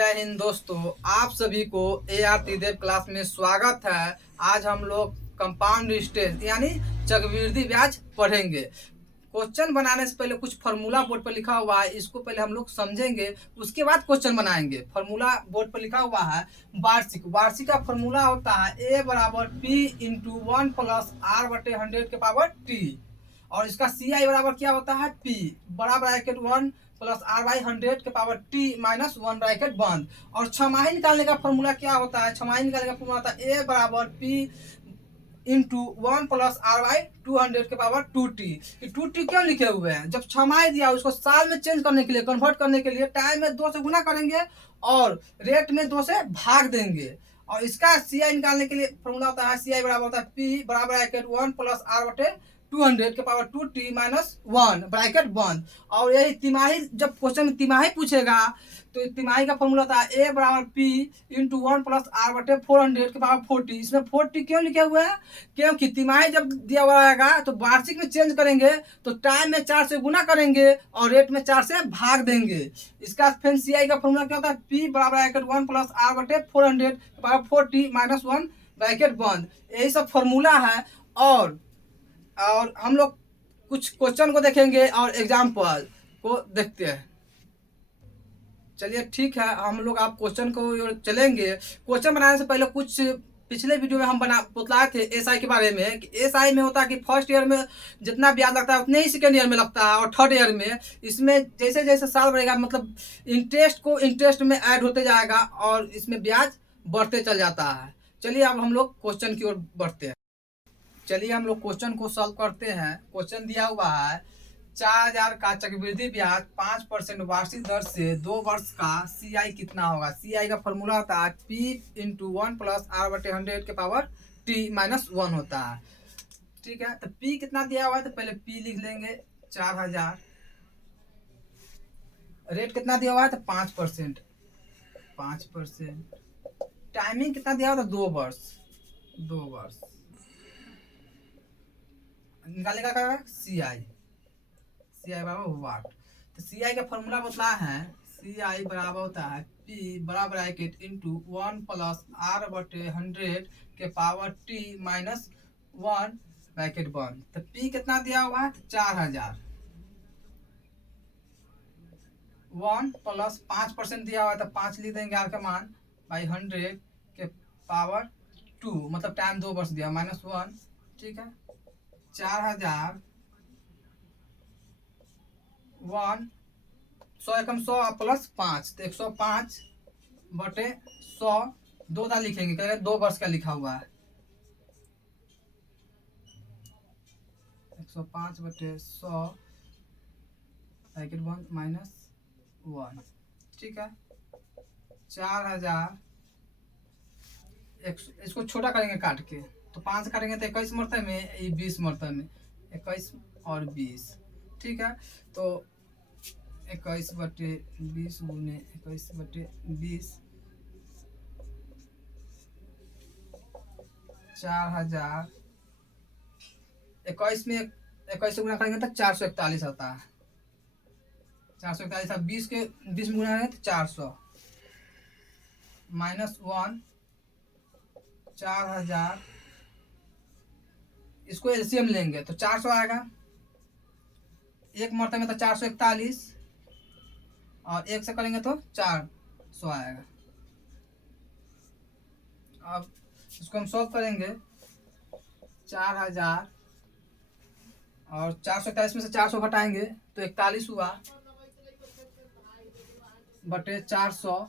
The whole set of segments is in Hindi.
जय हिंद दोस्तों, आप सभी को AR त्रिदेव क्लास में स्वागत है। आज हम लोग कंपाउंड इंटरेस्ट यानी चक्रवृद्धि ब्याज पढ़ेंगे। क्वेश्चन बनाने से पहले कुछ फार्मूला बोर्ड पर लिखा हुआ है, इसको पहले हम लोग समझेंगे, उसके बाद क्वेश्चन बनाएंगे। फार्मूला बोर्ड पर लिखा हुआ है वार्षिक। वार्षिक का फार्मूला होता है A बराबर P इंटू 1 प्लस R बटे 100 के पावर T, और इसका CI बराबर क्या होता है P बड़ा ब्रैकेट 1 प्लस R बाई 100 के पावर T माइनस 1 ब्रैकेट बंद। और छमाही निकालने का फॉर्मूला क्या होता है? छमाही निकालने का फॉर्मूला होता है A बराबर P into 1 plus R by 200 के पावर 2T। 2T क्यों लिखे हुए हैं? जब छमाही दिया उसको साल में चेंज करने के लिए, कन्वर्ट करने के लिए टाइम में 2 से गुना करेंगे और रेट में 2 से भाग देंगे। और इसका CI निकालने के लिए फॉर्मूला होता है CI बराबर होता है P बराबर ब्रैकेट 1 प्लस R बटे 200 के पावर 2T माइनस 1 ब्रैकेट बंद। और यही तिमाही, जब क्वेश्चन में तिमाही पूछेगा तो तिमाही का फॉर्मूला था A बराबर P इंटू 1 प्लस R बटे 400 के पावर 40। इसमें 40 क्यों लिखे हुए हैं? क्योंकि तिमाही जब दिया हुआ रहेगा तो वार्षिक में चेंज करेंगे तो टाइम में 4 से गुना करेंगे और रेट में 4 से भाग देंगे। इसका फिर CI का फॉर्मूला क्या होता है? P बराबर 1 प्लस R बटे 400 के पावर 40 माइनस 1 ब्रैकेट बंद। यही सब फॉर्मूला है। और हम लोग कुछ क्वेश्चन को देखेंगे और एग्जाम्पल को देखते हैं। चलिए ठीक है, हम लोग आप क्वेश्चन को चलेंगे। क्वेश्चन बनाने से पहले कुछ पिछले वीडियो में हम बतलाए थे SI के बारे में कि SI में होता है कि फर्स्ट ईयर में जितना ब्याज लगता है उतने ही सेकेंड ईयर में लगता है, और थर्ड ईयर में इसमें जैसे जैसे साल बढ़ेगा मतलब इंटरेस्ट में ऐड होते जाएगा और इसमें ब्याज बढ़ते चल जाता है। चलिए अब हम लोग क्वेश्चन की ओर बढ़ते हैं। चलिए हम लोग क्वेश्चन को सॉल्व करते हैं। क्वेश्चन दिया हुआ है 4000 का चक्रवृद्धि ब्याज 5% वार्षिक दर से 2 वर्ष का CI कितना होगा? CI का फॉर्मूला होता है P इंटू 1 प्लस R बटे 100 के पावर T माइनस 1 होता है। ठीक है, तो P कितना दिया हुआ है तो पहले P लिख लेंगे 4000। रेट कितना दिया हुआ है तो 5%। टाइमिंग कितना दिया हुआ था? 2 वर्ष। निकालेगा क्या? CI बराबर वाट। तो CI का फॉर्मूला बतला है CI बराबर होता है P बराबर ब्रैकेट इंटू 1 प्लस R बटे 100 के पावर T माइनस 1 ब्रैकेट बंद। तो P कितना दिया हुआ है? 4000। 1 प्लस 5% दिया हुआ है तो 5 लिख देंगे R का मान बाई 100 के पावर 2, मतलब टाइम 2 वर्ष दिया माइनस 1। ठीक है, 4000 1 100 एकम 100 प्लस 5 तो 105 बटे 100 दो दा लिखेंगे, कह रहे 2 वर्ष का लिखा हुआ है। 105 बटे 100 ब्रैकेट 1 माइनस 1। ठीक है, 4000 इसको छोटा करेंगे काट के, तो 5 काटेंगे तो 21 मरतबे में, 20 मरतबे में, 21 और 20। ठीक है, तो 21 बटे 20 गुने 21 बटे 20 4000। 21 में 21 से गुना करेंगे तो 441 आता है। 441 अब 20 के 20 में गुना करेंगे तो 400 माइनस 1। 4000 इसको एलसीएम लेंगे तो 400 आएगा। एक मरतबे में तो 441 और एक से करेंगे तो 400 आएगा। अब इसको हम सॉल्व करेंगे। 4000 और 441 में से 400 घटाएंगे तो 41 हुआ बटे 400।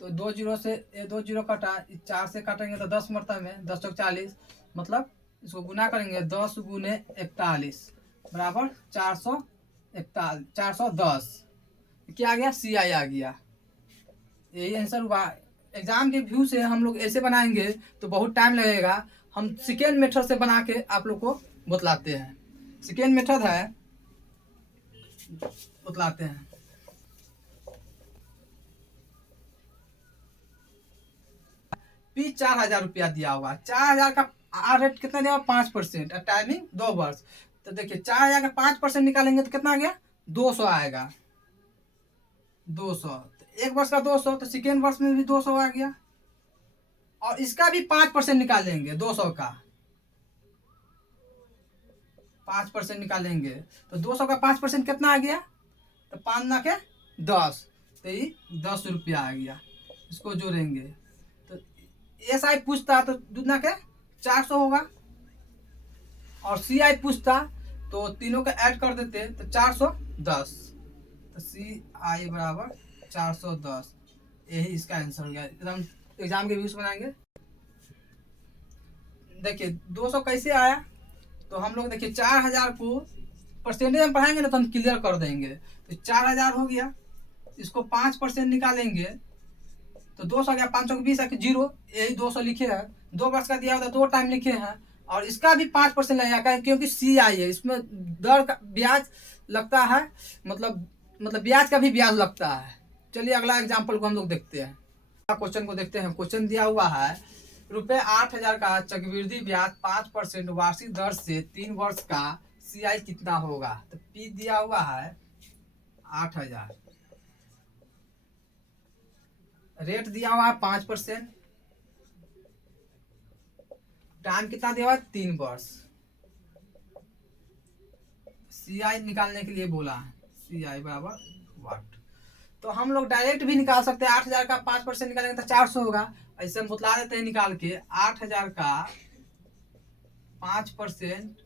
तो 2 जीरो से 2 जीरो कटा, 4 से काटेंगे तो 10 मरतबे में 10 चौक 40, मतलब इसको गुना करेंगे 10 गुने 41 बराबर 410। क्या आ गया? CI आ गया। यही आंसर हुआ। एग्जाम के व्यू से हम लोग ऐसे बनाएंगे तो बहुत टाइम लगेगा। हम सेकेंड मेथड से बना के आप लोग को बतलाते हैं। सेकेंड मेथड है, बतलाते हैं। P 4000 रुपया दिया हुआ। 4000 का R रेट कितना दिया हुआ? 5% और टाइमिंग 2 वर्ष। तो देखिए 4000 का 5% निकालेंगे तो कितना आ गया? 200 आएगा। 200 एक वर्ष का 200, तो सेकेंड वर्ष में भी 200 आ गया। और इसका भी 5% निकालेंगे, 200 का 5% निकालेंगे, तो 200 का 5% कितना आ गया, तो 5 ना के 10, तो ये 10 रुपया आ गया। इसको जोड़ेंगे तो SI पूछता तो दूना के 400 होगा, और CI पूछता तो तीनों का ऐड कर देते तो 410, तो CI बराबर 410। यही इसका आंसर हो गया। एकदम एग्जाम के व्यूज बनाएंगे। देखिए 200 कैसे आया, तो हम लोग देखिए 4000 को परसेंटेज में पढ़ाएंगे ना तो हम क्लियर कर देंगे। तो 4000 हो गया, इसको 5% निकालेंगे तो 200 गया, 520 है कि 0, यही 200 लिखे हैं। 2 वर्ष का दिया होता 2 टाइम लिखे हैं, और इसका भी 5% लगेगा क्योंकि CI है, इसमें दर का ब्याज लगता है, मतलब ब्याज का भी ब्याज लगता है। चलिए अगला एग्जाम्पल को हम लोग देखते हैं। क्वेश्चन को देखते हैं। क्वेश्चन दिया हुआ है ₹8000 का चक्रवृद्धि ब्याज 5% वार्षिक दर से 3 वर्ष का CI कितना होगा। तो P दिया हुआ है 8000, रेट दिया हुआ है 5%, टाइम कितना दिया हुआ है 3 वर्ष। CI निकालने के लिए बोला है, CI बराबर वाट। तो हम लोग डायरेक्ट भी निकाल सकते हैं। 8000 का 5% निकालेंगे तो 400 होगा। ऐसे हम बतला देते हैं निकाल के। 8000 का 5%,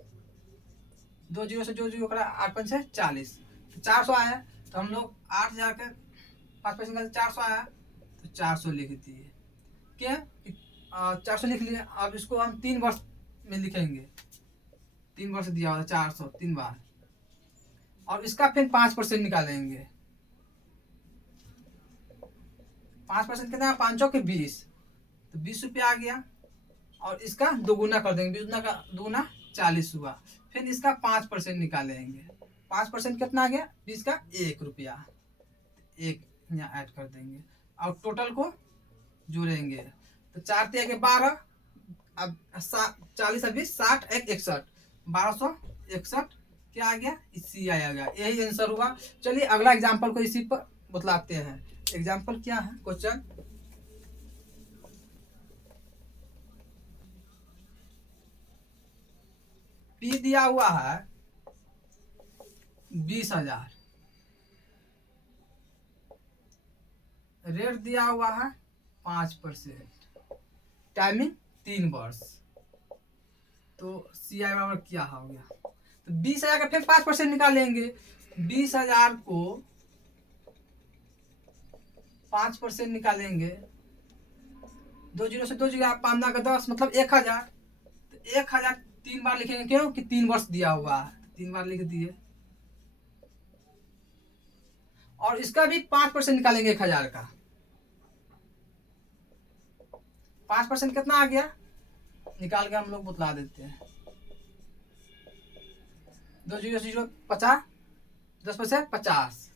2 जीरो से 2 जीरो करा, 8 5 40, तो 400 आया। तो हम लोग 8000 के 5% का 400 आया, तो 400 लिख दिए। क्या 400 लिख लिए। अब इसको हम 3 वर्ष में लिखेंगे। 3 वर्ष दिया हुआ 400 3 बार, और इसका फिर 5% निकालेंगे। 5% कितना, 500 के 20, तो 20 रुपया आ गया। और इसका दोगुना कर देंगे, 20 का दोगुना 40 हुआ। फिर इसका 5% निकालेंगे। 5% कितना आ गया, 20 का 1 रुपया, 1 यहाँ ऐड कर देंगे, और टोटल को जोड़ेंगे। तो 4 3 के 12, अब 40 20 60 1 61, 1261 क्या आ गया, CI आ गया। यही आंसर हुआ। चलिए अगला एग्जाम्पल को इसी पर बतलाते हैं। एग्जाम्पल क्या है, क्वेश्चन P दिया हुआ है 20000, रेट दिया हुआ है 5%, टाइमिंग 3 वर्ष। तो CI बराबर क्या हो गया, तो 20000 का फिर 5% निकालेंगे। 20000 को 5% निकालेंगे, 2 जीरो से 2 जीरो, 5 का 10, मतलब 1000। तो 1000 3 बार लिखेंगे, क्यों कि 3 वर्ष दिया हुआ है, 3 बार लिख दिए। और इसका भी 5% निकालेंगे 1000 का। 5% कितना आ गया, निकाल के हम लोग बतला देते हैं। 2 जीरो 50, 10 पैसे 50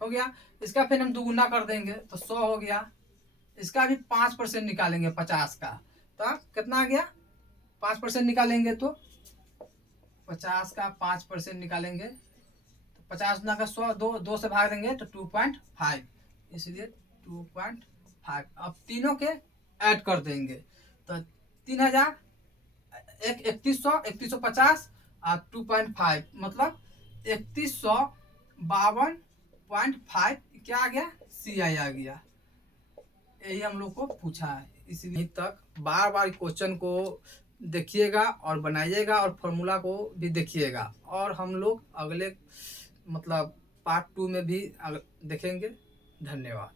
हो गया। इसका फिर हम दुगुना कर देंगे तो 100 हो गया। इसका भी 5% निकालेंगे 50 का, तो कितना आ गया, 5% निकालेंगे तो 50 का 5% निकालेंगे तो 50 गुना का 100, 2 से भाग देंगे तो 2.5, इसलिए 2.5। अब तीनों के ऐड कर देंगे तो 3000, 3100, 3150 और 2.5, मतलब 3152.5 क्या आ गया, CI आ गया। यही हम लोग को पूछा है, इसलिए तक बार बार क्वेश्चन को देखिएगा और बनाइएगा, और फॉर्मूला को भी देखिएगा। और हम लोग अगले मतलब पार्ट 2 में भी देखेंगे। धन्यवाद।